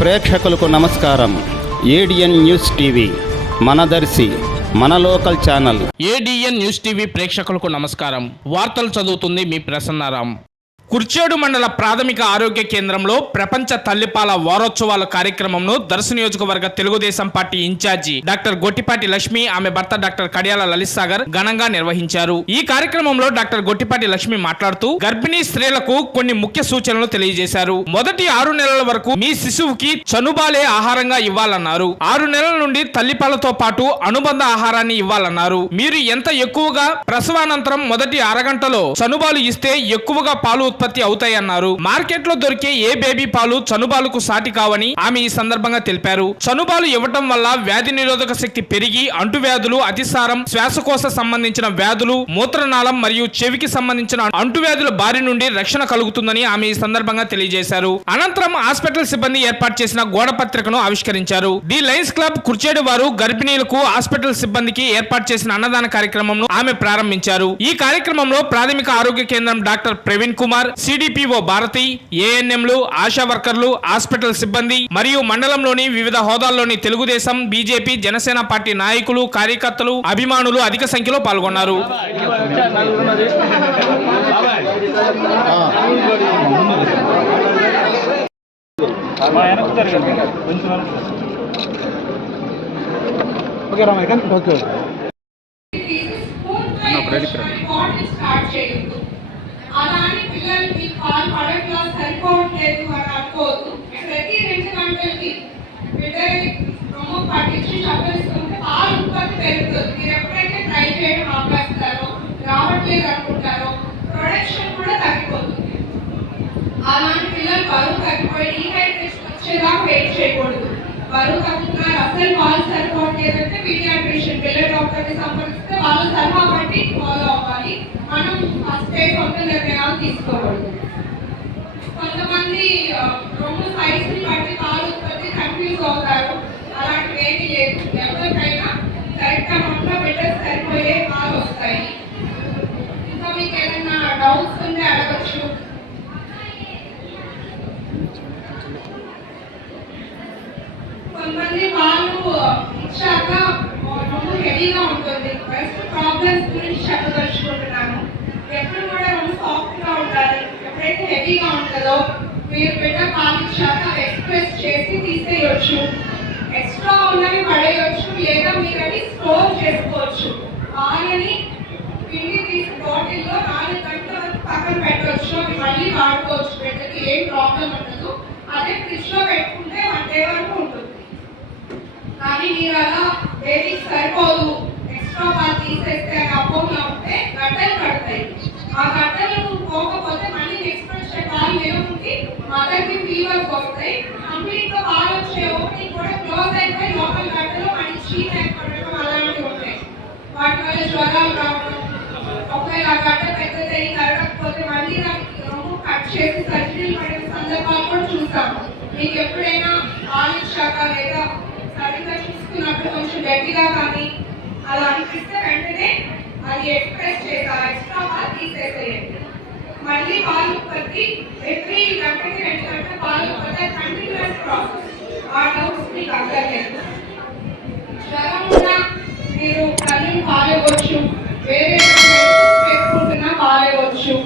ప్రేక్షకులకు నమస్కారం. ADN news TV మనదర్శి మన local channel. ADN news TV ప్రేక్షకులకు నమస్కారం. వార్తలు చదువుతుంది మీ ప్రసన్నారాం. కుర్చేడు మండల ప్రాథమిక ఆరోగ్య కేంద్రంలో ప్రపంచ తల్లిపాల వారోత్సవాల కార్యక్రమంను దర్శి నియోజకవర్గ Telugu Desam party in charge doctor Gottipati Lakshmi, ఆమె భర్త డాక్టర్ కడియాల లలిత్ సాగర్ ఘనంగా నిర్వహించారు. ఈ కార్యక్రమంలో డాక్టర్ గొట్టిపాటి లక్ష్మి మాట్లాడుతూ గర్భిణీ స్త్రీలకు కొన్ని ముఖ్య సూచనలు తెలియజేశారు. మొదటి 6 నెలల వరకు మీ శిశువుకి చనుబాలే ఆహారంగా ఇవ్వాలన్నారు. 6 నెలల నుండి తల్లిపాలతో పాటు అనుబంధ ఆహారాన్ని ఇవ్వాలన్నారు. మీరు ఎంత ఎక్కువగా ప్రసవానంతరం మొదటి అరగంటలో చనుబాలు ఇస్తే ఎక్కువగా పాలు ఉత్పత్తి అవుతాయన్నారు. మార్కెట్ లో దొరికే ఏ బేబీ పాలు చనుబాలుకు సాటి కావని ఆమె ఈ సందర్భంగా తెలిపారు. చనుబాలు ఇవ్వటం వల్ల వ్యాధి నిరోధక శక్తి పెరిగి అంటువ్యాధులు, అతిసారం, శ్వాసకోశ సంబంధించిన వ్యాధులు, మూత్రనాళం మరియు చెవికి సంబంధించిన అంటువ్యాధుల బారి నుండి రక్షణ కలుగుతుందని ఆమె ఈ సందర్భంగా తెలియజేశారు. అనంతరం హాస్పిటల్ సిబ్బంది ఏర్పాటు చేసిన గోడ పత్రికను ఆవిష్కరించారు. ది లయన్స్ క్లబ్ కుర్చేడు వారు గర్భిణీలకు హాస్పిటల్ సిబ్బందికి ఏర్పాటు చేసిన అన్నదాన కార్యక్రమంను ఆమె ప్రారంభించారు. ఈ కార్యక్రమంలో ప్రాథమిక ఆరోగ్య కేంద్రం డాక్టర్ ప్రవీణ్ కుమార్, సిడిపిఓ భారతి, ఏఎన్ఎంలు, ఆశా వర్కర్లు, హాస్పిటల్ సిబ్బంది మరియు మండలంలోని వివిధ హోదాల్లోని తెలుగుదేశం, బీజేపీ, జనసేన పార్టీ నాయకులు, కార్యకర్తలు, అభిమానులు అధిక సంఖ్యలో పాల్గొన్నారు. అలాంటి పిల్లలకి పాలు పడట్లో సరిపోవట్లేదు అని అనుకోవద్దు. ప్రతి 2 గంటలకి బిడ్డని రొమ్ము పట్టించి చప్పరిస్తుంటే పాలు ఉత్పత్తి పెరుగుతుంది. మీరు ఎప్పుడైతే ట్రై చేయడం ఆపేస్తారో, రావట్లేదు అనుకుంటారో, ప్రొడక్షన్ కూడా తగ్గిపోతుంది. అలాంటి పిల్లలు బరువు తగ్గిపోయి డీహైడ్రేషన్ వచ్చేదాకా వెయిట్ చేయకూడదు. బరువు తగ్గుతున్నారు, అసలు పాలు సరిపోవట్లేదంటే పీడియాట్రిషియన్ పిల్లల డాక్టర్ని సంప్రదిస్తే వాళ్ళ సలహా బట్టి ఫాలో అవ్వాలి. మనం ఫస్ట్ సొంత నిర్ణయాలు తీసుకోకూడదు. కొంతమంది రొమ్ము సైజుని బట్టి పాలు ఉత్పత్తి కన్ఫ్యూజ్ అవుతారు. అలాంటివి ఏమీ లేదు. ఎవరికైనా కరెక్ట్ అమౌంట్లో బిడ్డ సరిపోయే పాలు వస్తాయి. ఇంకా మీకు ఏదైనా డౌట్స్ ఉంటే అడగచ్చు. కొంతమంది పాలు ఇచ్చాక రొమ్ము హెవీగా ఉంటుంది. బెస్ట్ ప్రాబ్లమ్స్ గురించి చెప్పదలుచుకుంటున్నాను. ఎప్పుడు కూడా రొమ్ము సాఫ్ట్ గా ఉండాలి. ఎప్పుడైతే హెవీగా ఉంటుందో మీరు బిడ్డ పాలు ఇచ్చాక ఎక్స్ప్రెస్ చేసి తీసేయచ్చు. ఎక్స్ట్రా ఉన్నవి పడేయచ్చు, లేదా మీరు అది స్టోర్ చేసుకోవచ్చు. పాలని పిండి తీసి బాటిల్లో 4 గంటల వరకు పక్కన పెట్టవచ్చు. అవి మళ్ళీ వాడుకోవచ్చు. బిడ్డకి ఏం ప్రాబ్లం ఉండదు. అదే ఫ్రిడ్జ్ లో పెట్టుకుంటే 1 డే వరకు ఉంటుంది. కానీ మీరు అలా బేబీకి సరిపోదు, ఎక్స్ట్రా పాలు తీసేస్తే అపోలో ఉంటే గడ్డలు పడతాయి. ఆ గడ్డలు పోకపోతే మళ్ళీ నెక్స్ట్ వచ్చే పాలు నిలబడి మదర్కి ఫీవర్స్ వస్తాయి. కంప్లీట్ గా పాలు వచ్చే ఓపెనింగ్ కూడా క్లోజ్ అయిపోయి లోపల గడ్డలో మళ్ళీ చీట్ అయిపోవడం అలాంటివి ఉంటాయి. వాటి వల్ల జ్వరాలు రావడం, ఒకవేళ ఆ గడ్డ పెద్దదై కరగకపోతే మళ్ళీ రొమ్ము కట్ చేసి సర్జరీలు పడిన సందర్భాలు కూడా చూసాము. మీకు ఎప్పుడైనా పాలు ఇచ్చాక లేదా సరిగ్గా చూసుకున్నప్పుడు కొంచెం గట్టిగా కానీ అలా అనిపిస్తే వెంటనే అది ఎక్స్ప్రెస్ చేయాలి. ఎక్స్ట్రా పాలు తీసేసేయండి. మళ్ళీ పాలు ఉత్పత్తి ఎవ్రీ గంటకి 2 గంటల పాలు ఉత్పత్తి కంటిన్యూస్ ప్రాసెస్. ఆ డౌట్స్ మీకు అక్కర్లేదు. జ్వరం ఉన్నా మీరు కళ్ళు పాలేవచ్చు, వేరే చేసుకుంటున్నా పాలేవచ్చు.